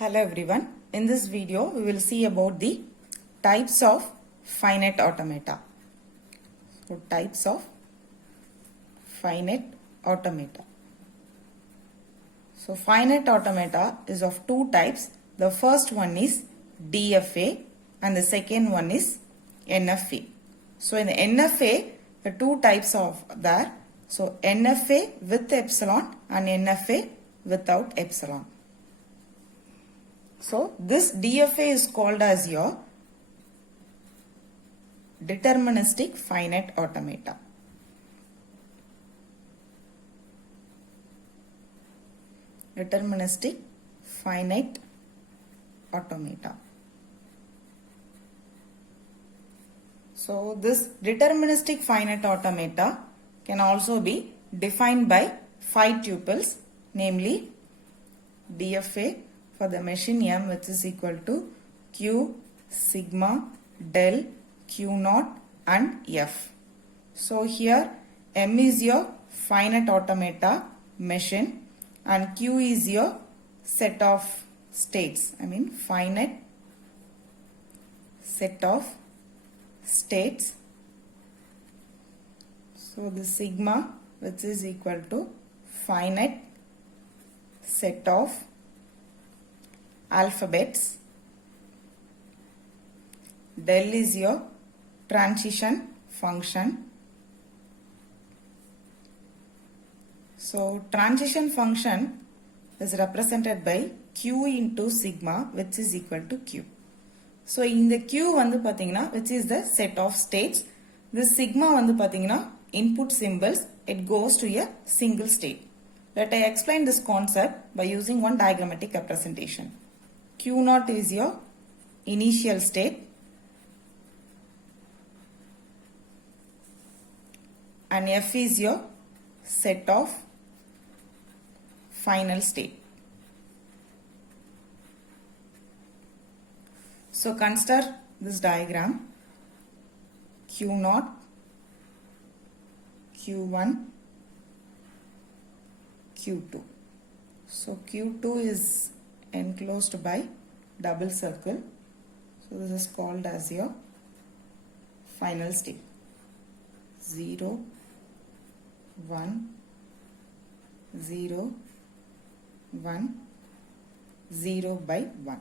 Hello everyone. In this video, we will see about the types of finite automata. So, types of finite automata. So, finite automata is of two types. The first one is DFA and the second one is NFA. So, in the NFA, the two types of there. So, NFA with epsilon and NFA without epsilon. So, this DFA is called as your deterministic finite automata. Deterministic finite automata. So, this deterministic finite automata can also be defined by 5 tuples, namely DFA for the machine M, which is equal to Q, sigma, del, Q naught and F. So here M is your finite automata machine and Q is your set of states. Finite set of states. So the sigma, which is equal to finite set of alphabets. Del is your transition function. So transition function is represented by Q into sigma, which is equal to Q. So in the Q vandu pathina, which is the set of states, this sigma vandu pathina input symbols, it goes to a single state. Let I explain this concept by using one diagrammatic representation. Q naught is your initial state and F is your set of final state. So consider this diagram: Q naught, Q1, Q2. So Q2 is enclosed by double circle. So this is called as your final state. 0, 1, 0, 1, 0 by 1.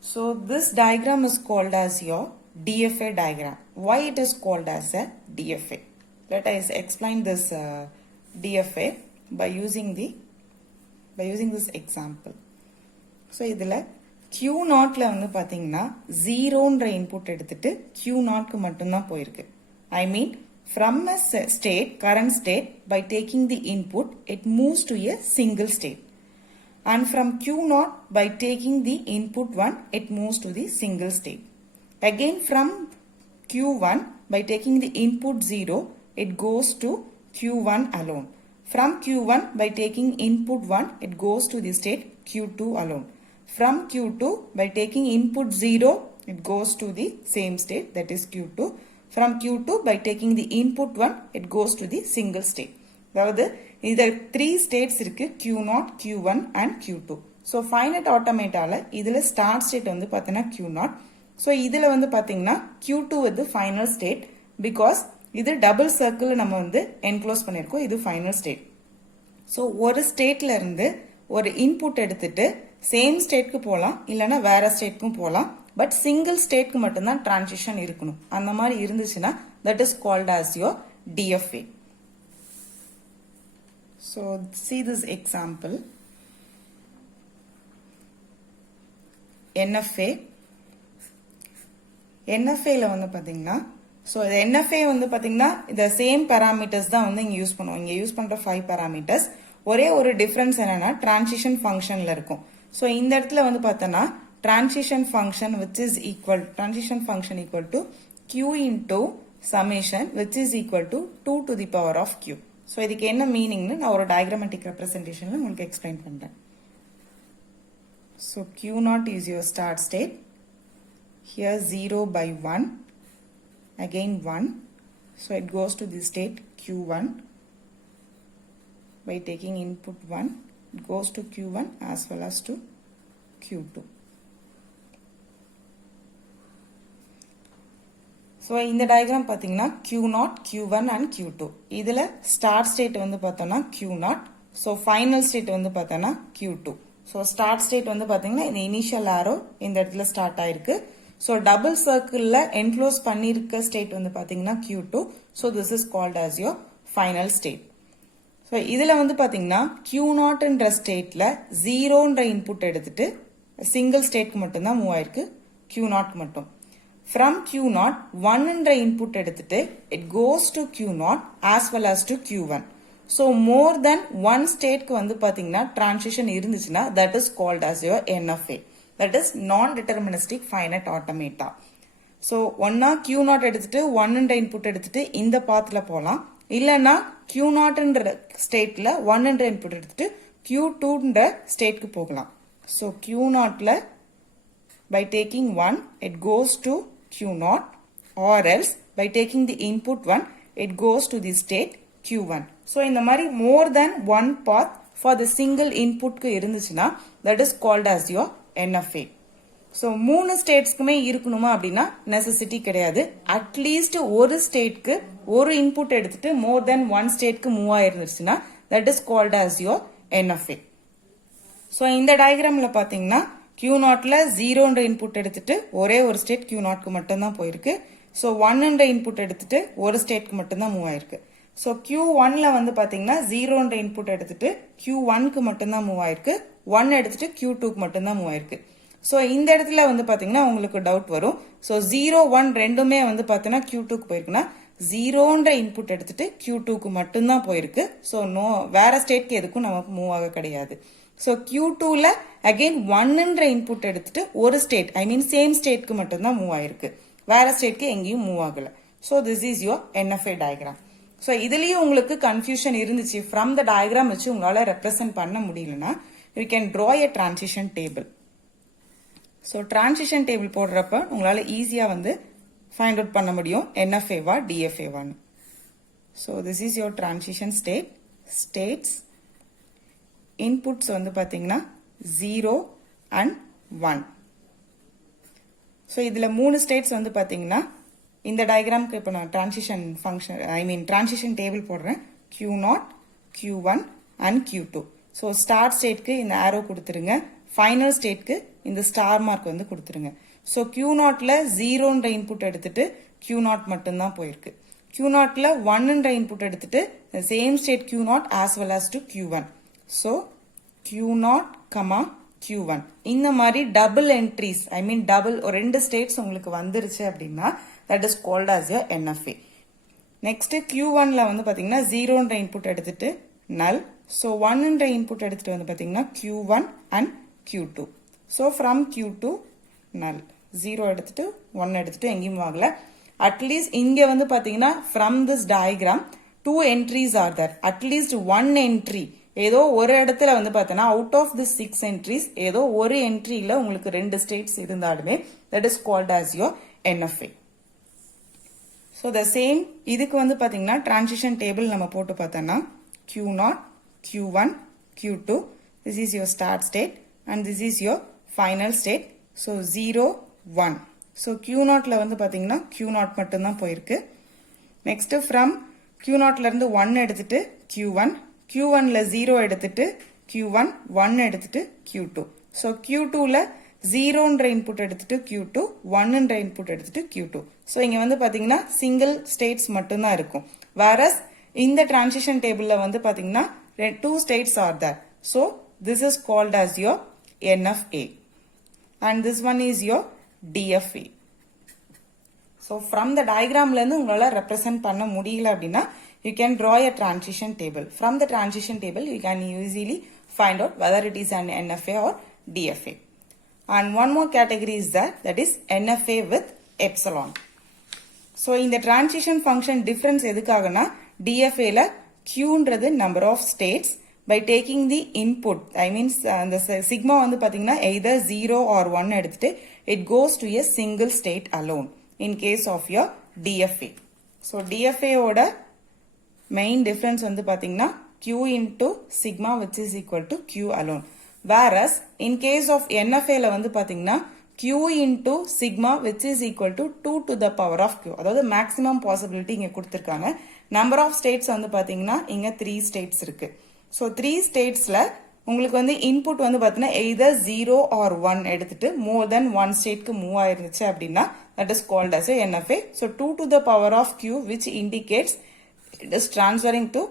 So this diagram is called as your DFA diagram. Why it is called as a DFA? Let us explain this DFA by using this example. So idhula Q naught la vandu pathina 0 ன்ற input எடுத்துட்டு Q naught க்கு மட்டும் தான் போயிருக்கு. From a state, current state, by taking the input, it moves to a single state. And from Q naught, by taking the input 1, it moves to the single state. Again from Q1, by taking the input 0, it goes to Q1 alone. From Q1, by taking input 1, it goes to the state Q2 alone. From Q2, by taking input 0, it goes to the same state, that is Q2. From Q2, by taking the input 1, it goes to the single state. அதாவது இதில் 3 states இருக்கு, Q0, Q1 and Q2. So finite automataல இதில் start state வந்து பார்த்தீங்கன்னா Q0. So இதில் வந்து பார்த்தீங்கன்னா Q2 வந்து final state because இது double circle நம்ம வந்து enclose பண்ணியிருக்கோம். இது final state. So ஒரு stateல இருந்து ஒரு input எடுத்துட்டு same stateக்கு போகலாம், இல்லைன்னா வேற stateக்கும் போகலாம். But single stateக்கு மட்டும்தான் transition இருக்கணும். அந்த மாதிரி இருந்துச்சுன்னா that is called as your DFA. So see this example. NFA. NFA ல வந்து பாத்தீங்கன்னா so NFA வந்து பாத்தீங்கன்னா the same parameters தான் வந்து இங்க யூஸ் பண்ணுவோம். இங்க யூஸ் பண்ற 5 parameters. ஒரே ஒரு difference என்னன்னா transition functionல இருக்கும். So இந்த இடத்துல வந்து பார்த்தோன்னா transition function equal to Q into summation which is equal to 2 to the power of Q. So இதுக்கு என்ன மீனிங்னு நான் ஒரு diagrammatic representationல உங்களுக்கு explain பண்றேன். So Q0 is your start state. Here 0 by 1. Again 1. So it goes to the state Q1. By taking input 1, it goes to Q1 as well as to Q2. So இந்த diagram பாத்தீங்கன்னா Q0, Q1 and Q2. இதுல start state வந்து பார்த்தோம்னா Q0. So final state வந்து பார்த்தோம்னா Q2. So start state வந்து பார்த்தீங்கன்னா இந்த initial arrow இந்த இடத்துல start ஆயிருக்கு. So double circle ல enclose பண்ணிருக்க state வந்து பார்த்தீங்கன்னா Q2. So this is called as your final state. So இதுல வந்து பார்த்தீங்கன்னா Q0 என்ற ஸ்டேட்ல 0 என்ற இன்புட் எடுத்துட்டு சிங்கிள் ஸ்டேட்க்கு மட்டும் தான் மூவ் ஆயிருக்கு Q0 மட்டும். From Q0 1 என்ற இன்புட் எடுத்துட்டு it goes to Q0 as well as to Q1. So more than one stateக்கு வந்து பார்த்தீங்கன்னா transition இருந்துச்சுன்னா that is called as your NFA. That is non-deterministic finite automata. So ஒன்னா Q0 எடுத்துட்டு 1 என்ற இன்புட் எடுத்துட்டு இந்த பாத்ல போலாம். இல்லனா Q0 என்ற ஸ்டேட்ல 1 என்ற இன்புட் எடுத்துட்டு Q2 என்ற ஸ்டேட்க்கு போகலாம். So Q0ல by taking 1 it goes to Q0 or else by taking the input 1 it goes to the state Q1. So இந்த மாதிரி more than one path for the single input க்கு இருந்துச்சுன்னா that is called as your NFA. So மூணு ஸ்டேட்ஸ்க்குமே இருக்கணுமா அப்படின்னா நெசசிட்டி கிடையாது. அட்லீஸ்ட் ஒரு ஸ்டேட்க்கு ஒரு இன்புட் எடுத்துட்டு மோர் தென் ஒன் ஸ்டேட்க்கு மூவ் ஆயிருந்துச்சுன்னா that is called as your NFA. So இந்த டயக்ராம்ல பாத்தீங்கன்னா Q0ல 0 இன்புட் எடுத்துட்டு ஒரே ஒரு ஸ்டேட் Q0க்கு மட்டும்தான் போயிருக்கு. ஸோ 1 இன்புட் எடுத்துட்டு ஒரு ஸ்டேட்க்கு மட்டும்தான் மூவ் ஆயிருக்கு. ஸோ Q1ல வந்து பாத்தீங்கன்னா 0 இன்புட் எடுத்துட்டு Q1க்கு மட்டும்தான் மூவ் ஆயிருக்கு. 1 எடுத்துட்டு Q2க்கு மட்டும்தான் மூவ் ஆயிருக்கு. ஸோ இந்த இடத்துல வந்து பாத்தீங்கன்னா உங்களுக்கு டவுட் வரும். ஸோ 0, 1 ரெண்டுமே வந்து பாத்தீங்கன்னா Q2க்கு போயிருக்குன்னா 0 இன்புட் எடுத்துட்டு Q2க்கு மட்டும்தான் போயிருக்கு. ஸோ நோ வேற ஸ்டேட்க்கு எதுக்கும் நமக்கு மூவ் ஆக கிடையாது. ஸோ Q2ல அகெயின் 1 இன்புட் எடுத்துட்டு ஒரு ஸ்டேட் ஐ மீன் சேம் ஸ்டேட்க்கு மட்டும்தான் மூவ் ஆயிருக்கு. வேற ஸ்டேட்க்கு எங்கேயும் மூவ் ஆகல. So this is your NFA diagram. So இதுலயும் உங்களுக்கு கன்ஃபியூஷன் இருந்துச்சு ஃப்ரம் த டயக்ராம் வச்சு உங்களால ரெப்ரசென்ட் பண்ண முடியலன்னா you can draw a transition table. So transition table போடுறப்ப உங்களால ஈஸியா வந்து ஃபைண்ட் அவுட் பண்ண முடியும் NFAவா DFAவான்னு. So this is your transition state. States inputs வந்து பாத்தீங்கன்னா 0 and 1. ஸோ இதுல மூணு ஸ்டேட்ஸ் வந்து பாத்தீங்கன்னா இந்த டயக்ராம்க்கு இப்போ நான் டிரான்சிஷன் ஃபங்க்ஷன் ஐ மீன் டிரான்சிஷன் டேபிள் போடுறேன். Q0, Q1 and Q2. So start ஸ்டேட்க்கு இந்த ஆரோ கொடுத்துருங்க. ஃபைனல் ஸ்டேட்க்கு இந்த ஸ்டார் மார்க் வந்து கொடுத்துருங்க. ஸோ Q0ல 0 இன்புட் எடுத்துட்டு Q0 மட்டும்தான் போயிருக்கு. Q0ல 1 இன்புட் எடுத்துட்டு same state Q0 as well as to Q1. So Q0, Q1 இந்த மாதிரி டபுள் என்ட்ரிஸ் ஐ மீன் டபுள் ஒரு ரெண்டு ஸ்டேட்ஸ் உங்களுக்கு வந்துருச்சு அப்படின்னா that is called as your NFA. Next Q1ல வந்து பாத்தீங்கன்னா 0 இன்புட் எடுத்துட்டு null. ஸோ 1 இன்புட் எடுத்துட்டு வந்து பாத்தீங்கன்னா Q1 and Q2. So from Q2 null 0 எடுத்துட்டு 1 எடுத்துட்டு எங்கேயும் ஆகல. அட்லீஸ்ட் இங்க வந்து பாத்தீங்கன்னா from this diagram 2 entries are there. At least 1 entry ஏதோ ஒரு இடத்துல வந்து பார்த்தோன்னா அவுட் ஆஃப் தி 6 entries ஏதோ ஒரு என்ட்ரியில உங்களுக்கு ரெண்டு ஸ்டேட்ஸ் இருந்தாலுமே that is called as your NFA. So the same இதுக்கு வந்து பார்த்தீங்கன்னா டிரான்சிஷன் டேபிள் நம்ம போட்டு பார்த்தோன்னா Q0, Q1, Q2 this is your start state and this is your final state. So 0, 1. ஸோ Q0ல வந்து பார்த்தீங்கன்னா Q0 மட்டும்தான் போயிருக்கு. நெக்ஸ்ட் ஃப்ரம் Q0ல இருந்து 1 எடுத்துட்டு Q1, Q1ல 0 எடுத்துட்டு Q1, 1 எடுத்துட்டு Q2. ஸோ Q2ல 0 இன்புட் எடுத்துட்டு Q2, 1 இன்புட் எடுத்துட்டு Q2. ஸோ இங்க வந்து பாத்தீங்கன்னா சிங்கிள் ஸ்டேட்ஸ் மட்டும்தான் இருக்கும். வேரஸ் இந்த டிரான்சிஷன் டேபிள்ல வந்து பாத்தீங்கன்னா 2 states are there. So this is called as your NFA and this one is your DFA. So from the டயக்ராம்ல இருந்து உங்களால ரெப்ரசென்ட் பண்ண முடியல அப்படின்னா you can draw a transition table. From the transition table, you can easily find out whether it is an NFA or DFA. And one more category is that is NFA with epsilon. So in the transition function difference எதுக்காகனா DFA ல Qன்றது number of states by taking the input. I mean the sigma வந்து பாத்தீங்கன்னா either 0 or 1 எடுத்துட்டு it goes to a single state alone in case of your DFA. So DFA ஓட main difference வந்து பாத்தீங்கன்னா Q into sigma which is equal to Q alone. whereas in case of NFA ல வந்து பாத்தீங்கன்னா q into sigma which is equal to 2 to the power of q. அதாவது maximum possibility இங்க கொடுத்திருக்காங்க. number of states வந்து பாத்தீங்கன்னா இங்க 3 states இருக்கு. so 3 statesல உங்களுக்கு வந்து input வந்து பாத்தீங்கன்னா either 0 or 1 எடுத்துட்டு more than 1 stateக்கு move ஆயிருந்துச்சு அப்படின்னா that is called as a NFA. so 2 to the power of q which indicates it is transferring to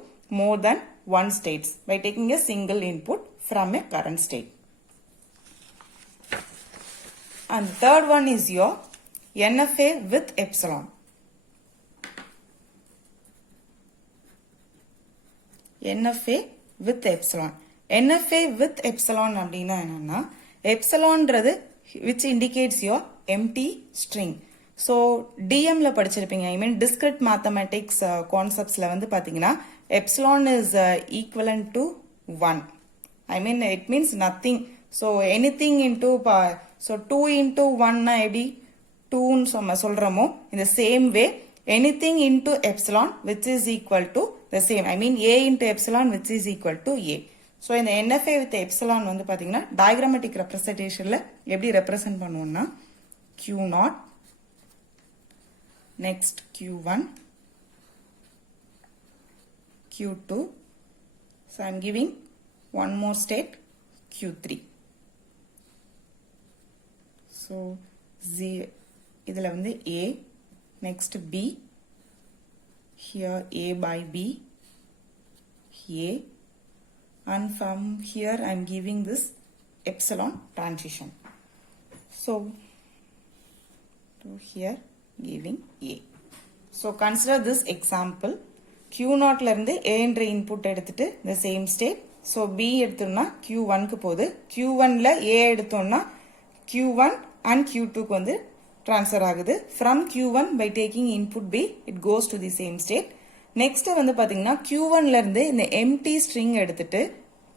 more than 1 states by taking a single input from a current state. And the third one is your NFA with epsilon. NFA with epsilon. NFA with epsilon அப்படின்னா என்னன்னா epsilonன்றது which indicates your empty string. So DMல படிச்சிருப்பீங்க. I mean discrete mathematics conceptsல வந்து பாத்தீங்கன்னா epsilon is equivalent to 1. I mean it means nothing. So anything into so 2 into 1 na எப்படி 2 ன்னு சொல்றோமோ in the same way anything into epsilon which is equal to the same. I mean a into epsilon which is equal to a. So இந்த NFA with epsilon வந்து பாத்தீங்கன்னா diagrammatic representationல எப்படி represent பண்ணுவோம்னா q0 next q1 q2 so I am giving one more state q3 so இதுல வந்து a next b here a by b a and from here I am giving this epsilon transition so to here giving a. So consider this example q0 ல இருந்து a என்ற இன்புட் எடுத்துட்டு the same state. So b எடுத்தோம்னா q1 க்கு போகுது. q1 ல a எடுத்தோம்னா q1 and q2 க்கு வந்து transfer ஆகுது. From q1 by taking input b it goes to the same state. Next வந்து பாத்தீங்கன்னா q1 ல இருந்து இந்த empty string எடுத்துட்டு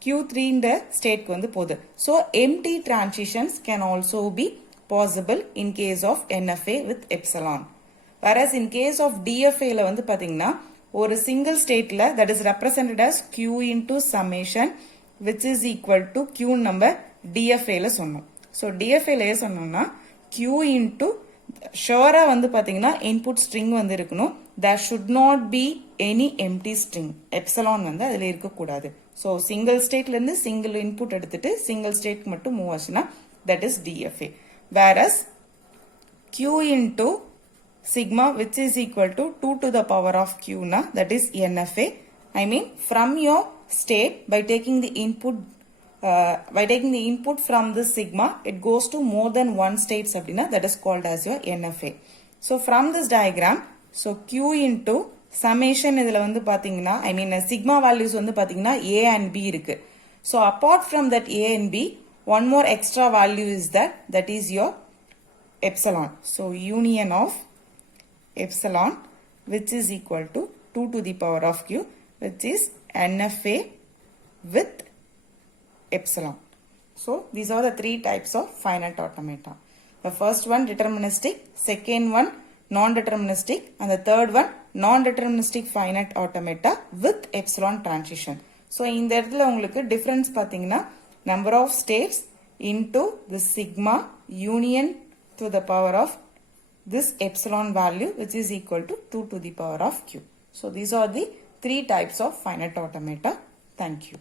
q3 ன்ற ஸ்டேட்க்கு வந்து போகுது. So empty transitions can also be possible in case of NFA with epsilon. Whereas in case of DFA ல வந்து பாத்தீங்கன்னா ஒரு single stateல that is represented as q into summation which is equal to q number DFA ல சொன்னோம். So DFA ல சொன்னோம்னா q into sure வந்து பாத்தீங்கன்னா input string வந்து இருக்கணும். There should not be any empty string. Epsilon வந்து அதுல இருக்க கூடாது. So single stateல இருந்து single input எடுத்துட்டு single state மட்டும் move ஆச்சுனா that is DFA. Whereas q into sigma which is equal to 2 to the power of q na that is NFA. I mean from your state by taking the input from this sigma it goes to more than one states அப்படினா that is called as your NFA. So from this diagram so q into summation இதுல வந்து பாத்தீங்கன்னா I mean sigma values வந்து பாத்தீங்கன்னா a and b இருக்கு. So apart from that a and b one more extra value is that is your epsilon. So union of epsilon which is equal to 2 to the power of q which is NFA with epsilon. So these are the three types of finite automata. The first one deterministic, second one non-deterministic and the third one non-deterministic finite automata with epsilon transition. So இந்த இடத்துல உங்களுக்கு difference பாத்தீங்கன்னா number of states into the sigma union to the power of this epsilon value which is equal to 2 to the power of q. So these are the three types of finite automata. Thank you.